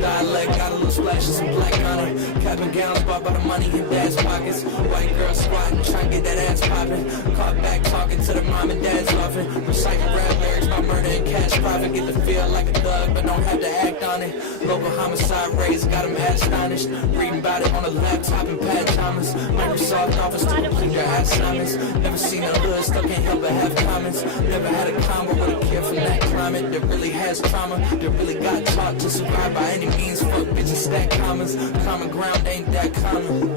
Dialect got a little splash of some black on it. Cap and gowns bought by the money in dad's pockets. White girl squatting, trying to get that ass popping. Caught back talking to the mom and dad's loving. Reciting rap lyrics about murder and cash profit. Get to feel like a thug, but don't have to act on it. Local homicide rates got them astonished. Reading about it on a laptop in Pat Thomas. Microsoft Office to complete their assignments. Never seen a hood, still can't help but have comments. Never had a combo with a kid from that climate that really has trauma, that really got taught to survive by any means. Fuck bitches, stack commas. Common ground ain't that common.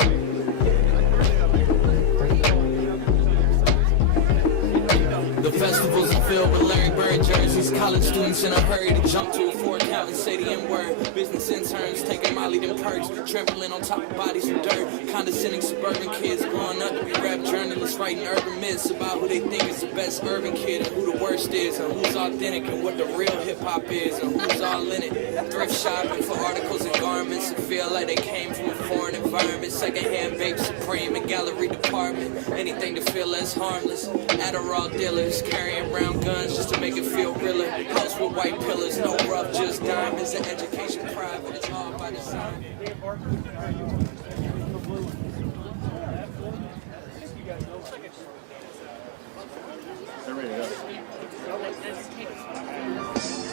The festivals are filled with Larry Bird jerseys. College students in a hurry to jump to a Ford account and say the N-word. Business interns taking Molly them perks, trampling on top of bodies from dirt. Condescending suburban kids growing up to be rap journalists, writing urban myths about who they think is the best urban kid and who the worst is, and who's authentic and what the real hip-hop is, and who's all in it. Thrift shopping for articles and garments and feel like they came from a foreign environment. Secondhand vape supreme and gallery department. Anything to feel less harmless. Adderall dealers carrying around guns just to make it feel realer. House with white pillars, no rough, just diamonds. An education private, it's all by design.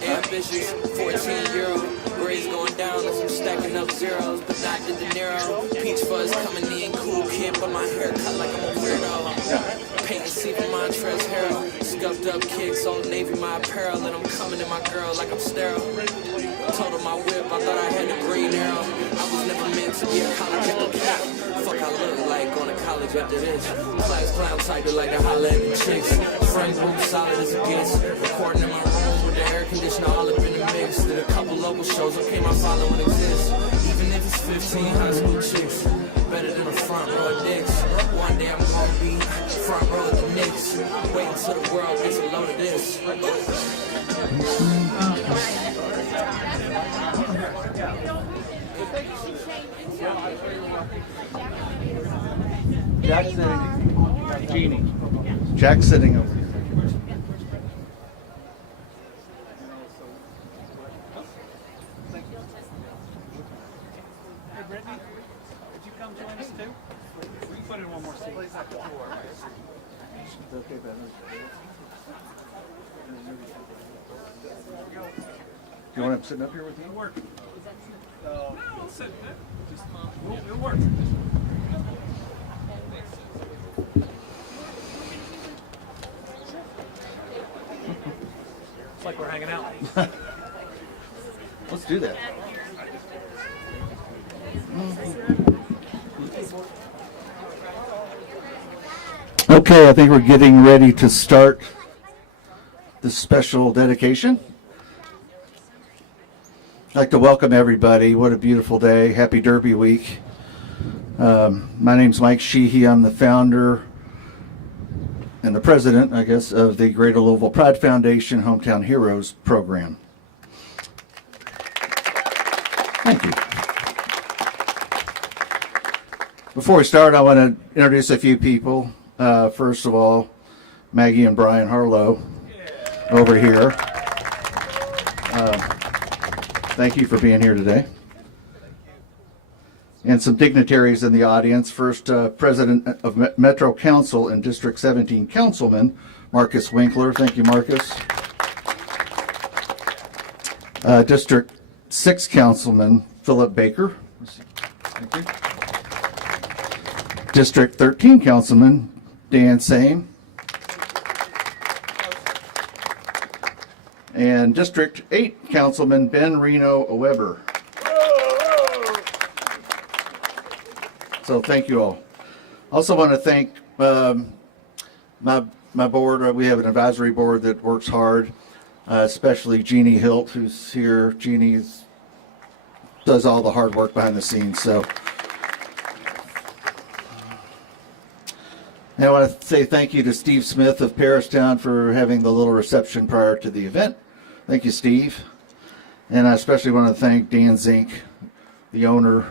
Ambitious, 14-year-old, grades going down as I'm stacking up zeros, but not the De Niro. Peach fuzz coming in, cool kid, but my hair cut like I'm a weirdo. Paint and see from Montrez Harrow, scuffed up kicks, Old Navy my apparel, and I'm coming to my girl like I'm sterile. Told her my whip, I thought I had a green arrow. I was never meant to be a college educator. Fuck I look like going to college after this. Class clown type that like to holler at the chicks. Friend group solid as it gets. Recording in my room with the air conditioner all up in the mix. Did a couple local shows, okay, my following exists. Even if it's 15 high school chicks. Better than a front row of dicks. One day I'm gonna be front row of the Knicks. Wait until the world gets a load of this. Jack's sitting. Jeannie. Jack's sitting over here. Hey, Brittany, would you come join us too? We can put in one more seat. Okay, Ben. Do you want him sitting up here with you? It'll work. We'll sit there. Just, it'll work. It's like we're hanging out. Let's do that. Okay, I think we're getting ready to start this special dedication. I'd like to welcome everybody. What a beautiful day. Happy Derby Week. My name's Mike Sheehy. I'm the founder and the president, I guess, of the Greater Louisville Pride Foundation Hometown Heroes program. Thank you. Before we start, I want to introduce a few people. First of all, Maggie and Brian Harlow over here. Thank you for being here today. And some dignitaries in the audience. First, President of Metro Council and District 17 Councilman, Marcus Winkler. Thank you, Marcus. District 6 Councilman, Philip Baker. Thank you. District 13 Councilman, Dan Same. And District 8 Councilman, Ben Reno Weber. So thank you all. Also want to thank my board. We have an advisory board that works hard, especially Jeannie Hilt, who's here. Jeannie does all the hard work behind the scenes. So and I want to say thank you to Steve Smith of Paristown for having the little reception prior to the event. Thank you, Steve. And I especially want to thank Dan Zink, the owner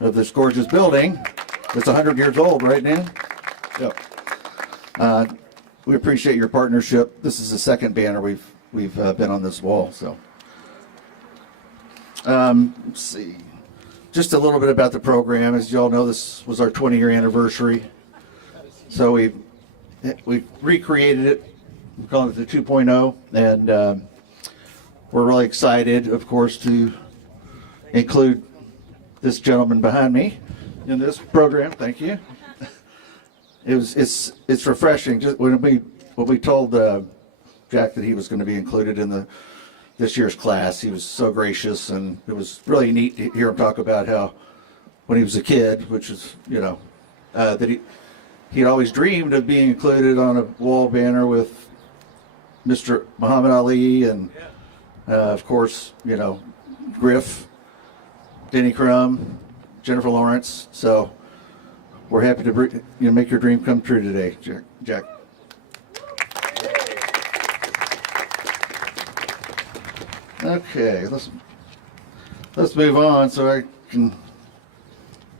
of this gorgeous building. It's 100 years old, right, Dan? Yep. We appreciate your partnership. This is the second banner we've been on this wall. So, Let's see. Just a little bit about the program. As you all know, this was our 20-year anniversary. So we recreated it. We're calling it the 2.0. And we're really excited, of course, to include this gentleman behind me in this program. Thank you. It's refreshing. Just when we told Jack that he was going to be included in this year's class, he was so gracious, and it was really neat to hear him talk about how when he was a kid, which is that he'd always dreamed of being included on a wall banner with Mr. Muhammad Ali and of course Griff, Denny Crum, Jennifer Lawrence. So we're happy to make your dream come true today, Jack. Okay, let's move on so I can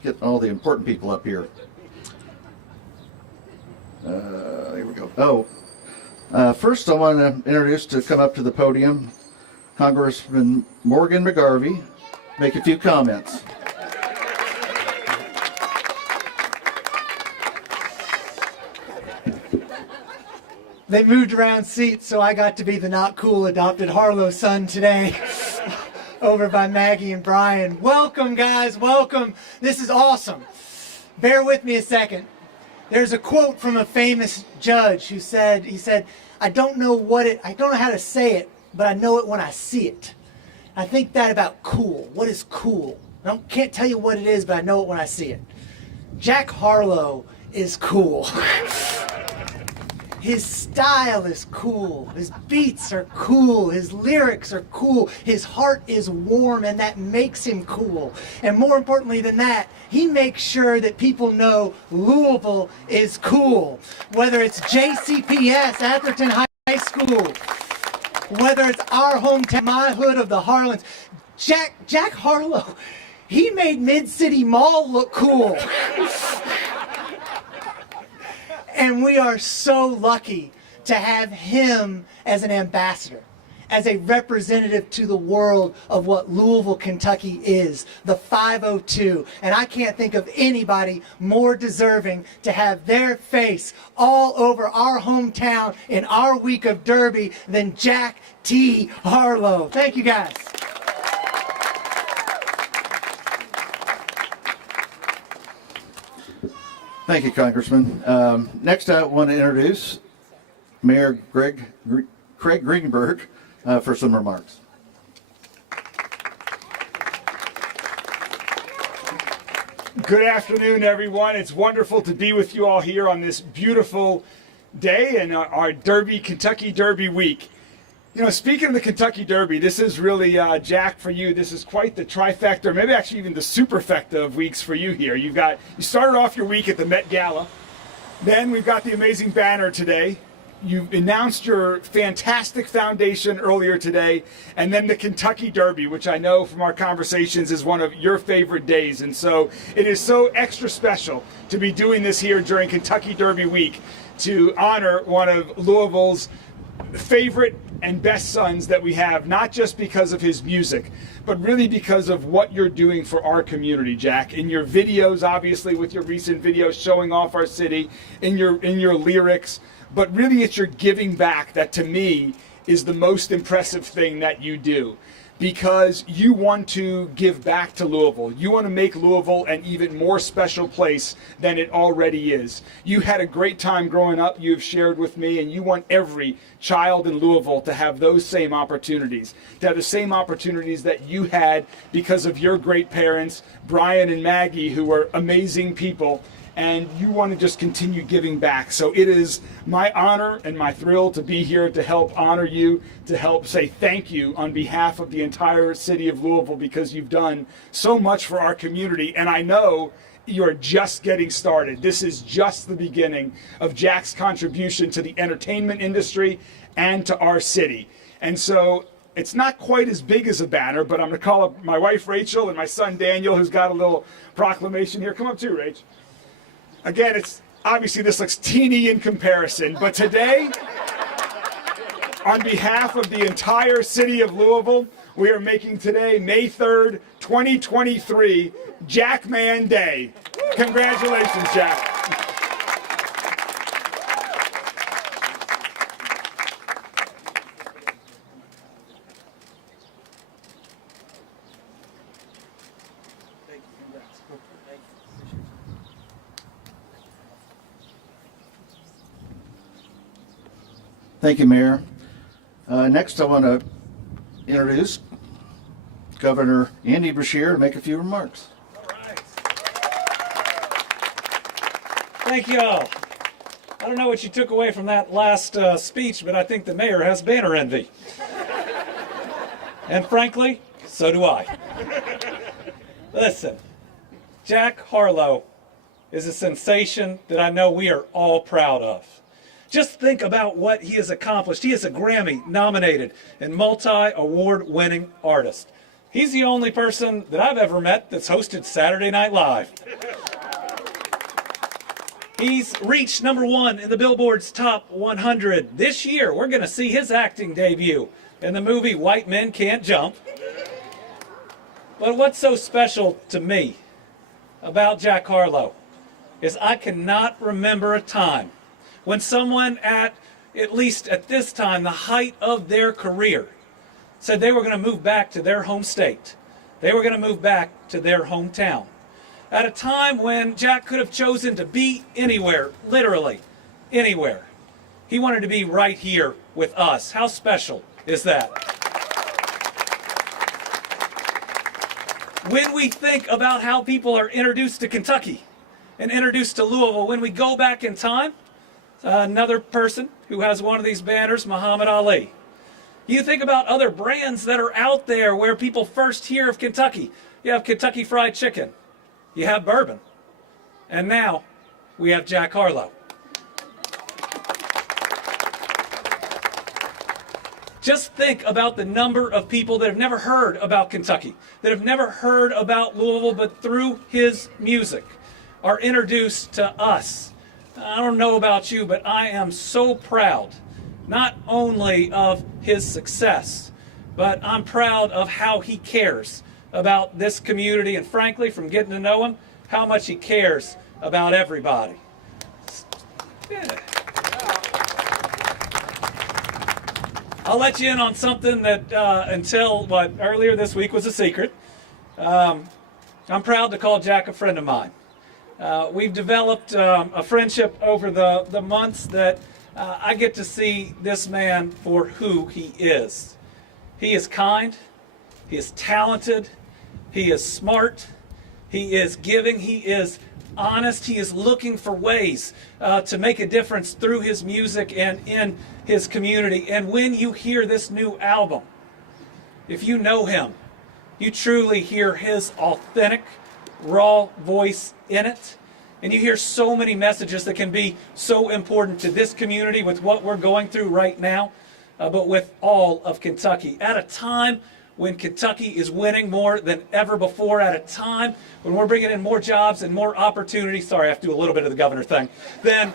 get all the important people up here. Here we go. First I want to introduce to come up to the podium Congressman Morgan McGarvey, make a few comments. They moved around seats, so I got to be the not cool adopted Harlow son today over by Maggie and Brian. Welcome, guys, welcome. This is awesome. Bear with me a second. There's a quote from a famous judge who said, I don't know how to say it, but I know it when I see it. I think that about cool. What is cool? Can't tell you what it is, but I know it when I see it. Jack Harlow is cool. His style is cool. His beats are cool. His lyrics are cool. His heart is warm, and that makes him cool. And more importantly than that, he makes sure that people know Louisville is cool. Whether it's JCPS, Atherton High School, whether it's our hometown, my hood of the Harlans, Jack Harlow, he made Mid-City Mall look cool. And we are so lucky to have him as an ambassador, as a representative to the world of what Louisville, Kentucky is, the 502. And I can't think of anybody more deserving to have their face all over our hometown in our week of Derby than Jack T. Harlow. Thank you, guys. Thank you, Congressman. Next, I want to introduce Mayor Craig Greenberg for some remarks. Good afternoon, everyone. It's wonderful to be with you all here on this beautiful day and our Derby, Kentucky Derby week. Speaking of the Kentucky Derby, this is really, Jack, for you, this is quite the trifecta, maybe actually even the superfecta of weeks for you here. You started off your week at the Met Gala. Then we've got the amazing banner today. You announced your fantastic foundation earlier today, and then the Kentucky Derby, which I know from our conversations is one of your favorite days. And so it is so extra special to be doing this here during Kentucky Derby week to honor one of Louisville's favorite and best sons that we have, not just because of his music, but really because of what you're doing for our community, Jack. In your videos, obviously, with your recent videos showing off our city, in your lyrics, but really it's your giving back that, to me, is the most impressive thing that you do. Because you want to give back to Louisville. You want to make Louisville an even more special place than it already is. You had a great time growing up, you've shared with me, and you want every child in Louisville to have those same opportunities, to have the same opportunities that you had because of your great parents, Brian and Maggie, who were amazing people, and you want to just continue giving back. So it is my honor and my thrill to be here to help honor you, to help say thank you on behalf of the entire city of Louisville, because you've done so much for our community. And I know you're just getting started. This is just the beginning of Jack's contribution to the entertainment industry and to our city. And so it's not quite as big as a banner, but I'm going to call up my wife Rachel and my son Daniel, who's got a little proclamation here. Come up too, Rach. Again, it's obviously this looks teeny in comparison, but today, on behalf of the entire city of Louisville, we are making today, May 3rd, 2023, Jackman Day. Congratulations, Jack. Thank you, Mayor. Next, I want to introduce Governor Andy Beshear to make a few remarks. Thank you all. I don't know what you took away from that last speech, but I think the mayor has banner envy. And frankly, so do I. Listen, Jack Harlow is a sensation that I know we are all proud of. Just think about what he has accomplished. He is a Grammy-nominated and multi-award-winning artist. He's the only person that I've ever met that's hosted Saturday Night Live. He's reached #1 in the Billboard's Top 100. This year, we're going to see his acting debut in the movie White Men Can't Jump. But what's so special to me about Jack Harlow is I cannot remember a time when someone at least at this time, the height of their career, said they were going to move back to their home state. They were going to move back to their hometown. At a time when Jack could have chosen to be anywhere, literally anywhere. He wanted to be right here with us. How special is that? When we think about how people are introduced to Kentucky and introduced to Louisville, when we go back in time, another person who has one of these banners, Muhammad Ali. You think about other brands that are out there where people first hear of Kentucky. You have Kentucky Fried Chicken. You have bourbon. And now we have Jack Harlow. Just think about the number of people that have never heard about Kentucky, that have never heard about Louisville, but through his music are introduced to us. I don't know about you, but I am so proud, not only of his success, but I'm proud of how he cares about this community, and frankly, from getting to know him, how much he cares about everybody. Yeah. I'll let you in on something that until earlier this week was a secret. I'm proud to call Jack a friend of mine. We've developed a friendship over the months that I get to see this man for who he is. He is kind, he is talented, he is smart, he is giving, he is honest, he is looking for ways to make a difference through his music and in his community. And when you hear this new album, if you know him, you truly hear his authentic, raw voice in it. And you hear so many messages that can be so important to this community with what we're going through right now, but with all of Kentucky. At a time when Kentucky is winning more than ever before, at a time when we're bringing in more jobs and more opportunities, sorry, I have to do a little bit of the governor thing, than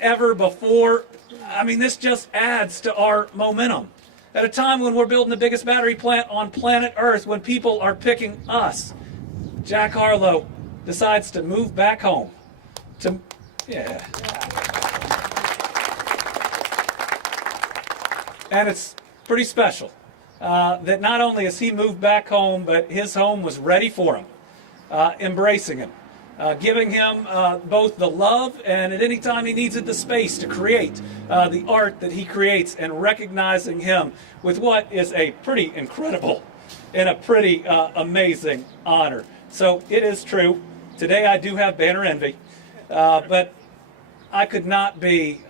ever before. I mean, this just adds to our momentum. At a time when we're building the biggest battery plant on planet Earth, when people are picking us, Jack Harlow decides to move back home. And it's pretty special that not only has he moved back home, but his home was ready for him, embracing him, giving him both the love and at any time he needs it, the space to create the art that he creates, and recognizing him with what is a pretty incredible and a pretty amazing honor. So it is true. Today I do have banner envy, but I could not be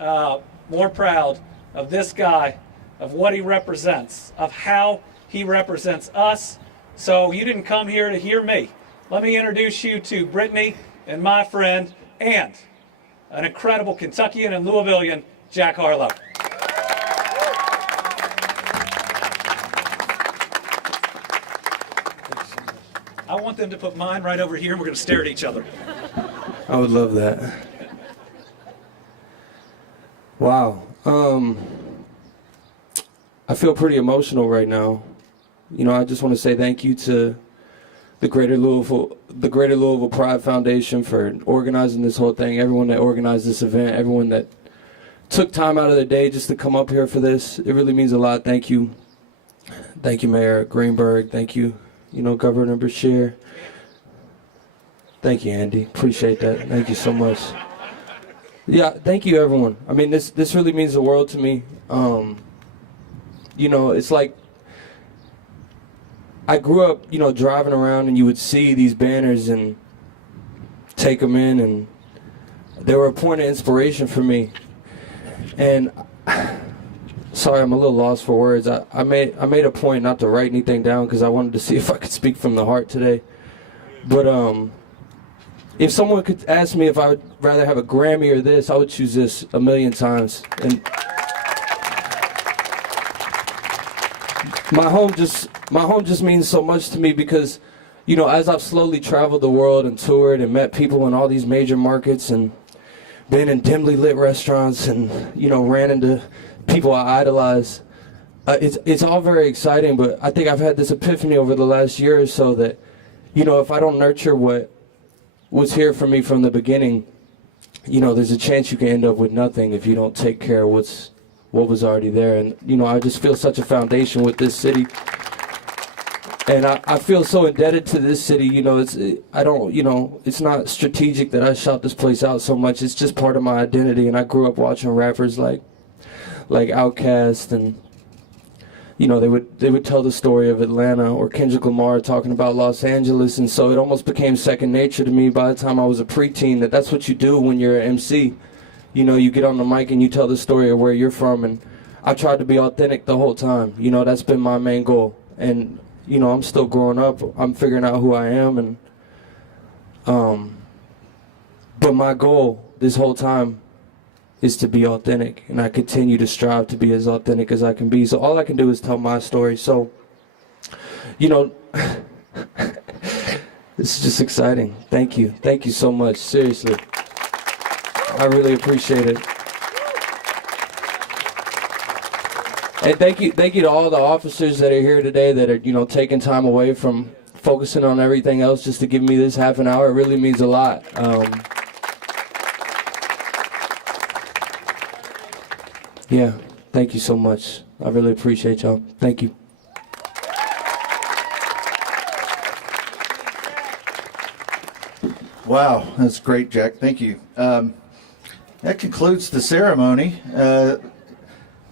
more proud of this guy, of what he represents, of how he represents us. So you didn't come here to hear me. Let me introduce you to Brittany and my friend, and an incredible Kentuckian and Louisvillian, Jack Harlow. I want them to put mine right over here, and we're going to stare at each other. I would love that. Wow. I feel pretty emotional right now. You know, I just want to say thank you to the Greater Louisville Pride Foundation for organizing this whole thing, everyone that organized this event, everyone that took time out of their day just to come up here for this. It really means a lot. Thank you. Thank you, Mayor Greenberg. Thank you, Governor Beshear. Thank you, Andy. Appreciate that. Thank you so much. Yeah, thank you, everyone. I mean, this really means the world to me. It's like I grew up, driving around and you would see these banners and take them in, and they were a point of inspiration for me. And sorry, I'm a little lost for words. I made a point not to write anything down because I wanted to see if I could speak from the heart today. But if someone could ask me if I would rather have a Grammy or this, I would choose this a million times. And my home just means so much to me because, as I've slowly traveled the world and toured and met people in all these major markets and been in dimly lit restaurants and, ran into people I idolize, it's all very exciting, but I think I've had this epiphany over the last year or so that, if I don't nurture what was here for me from the beginning, there's a chance you can end up with nothing if you don't take care of what was already there. And, I just feel such a foundation with this city. And I feel so indebted to this city. It's not strategic that I shout this place out so much. It's just part of my identity. And I grew up watching rappers like Outkast, and they would tell the story of Atlanta, or Kendrick Lamar talking about Los Angeles, and so it almost became second nature to me by the time I was a preteen that's what you do when you're an MC. You get on the mic and you tell the story of where you're from, and I tried to be authentic the whole time. That's been my main goal. And I'm still growing up. I'm figuring out who I am, and but my goal this whole time is to be authentic, and I continue to strive to be as authentic as I can be. So all I can do is tell my story. So, this is just exciting. Thank you so much. Seriously, I really appreciate it. And thank you to all the officers that are here today that are, taking time away from focusing on everything else just to give me this half an hour. It really means a lot. Yeah, thank you so much. I really appreciate y'all. Thank you. Wow, that's great, Jack. Thank you. That concludes the ceremony.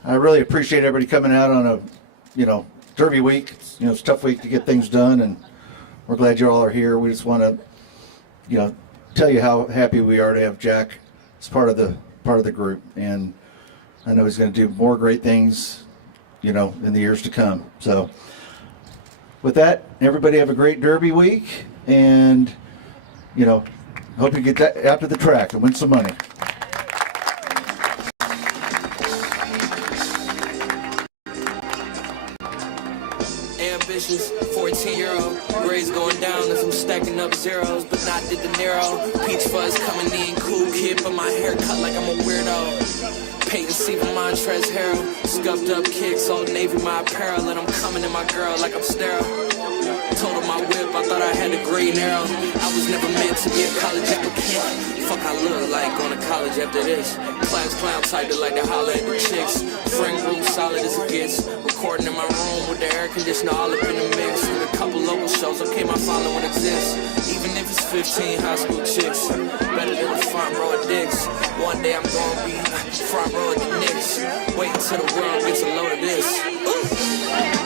I really appreciate everybody coming out on a, Derby week. It's a tough week to get things done, and we're glad you all are here. We just want to, tell you how happy we are to have Jack as part of the group, and I know he's going to do more great things, in the years to come. So, with that, everybody have a great Derby week, and hope you get that out to the track and win some money. Ambitious 14-year-old, grades going down as I'm stacking up zeros, but not the De Niro. Peach fuzz coming in, cool kid, but my hair cut like I'm a weirdo. Peyton Seaver, Montrez Harrell, scuffed up kicks, Old Navy my apparel, and I'm coming in my girl like I'm sterile. Told her my whip, I thought I had a green arrow. I was never meant to be a college applicant. Fuck I look like going to college after this. Class clown type that like to holler at the chicks. Friend group solid as it gets. Recording in my room with the air conditioner all up in the mix. And a couple local shows, okay, my following exists. Even if it's 15 high school chicks. Better than the front row of dicks. One day I'm gonna be front row of the Knicks. Wait until the world gets a load of this. Ooh.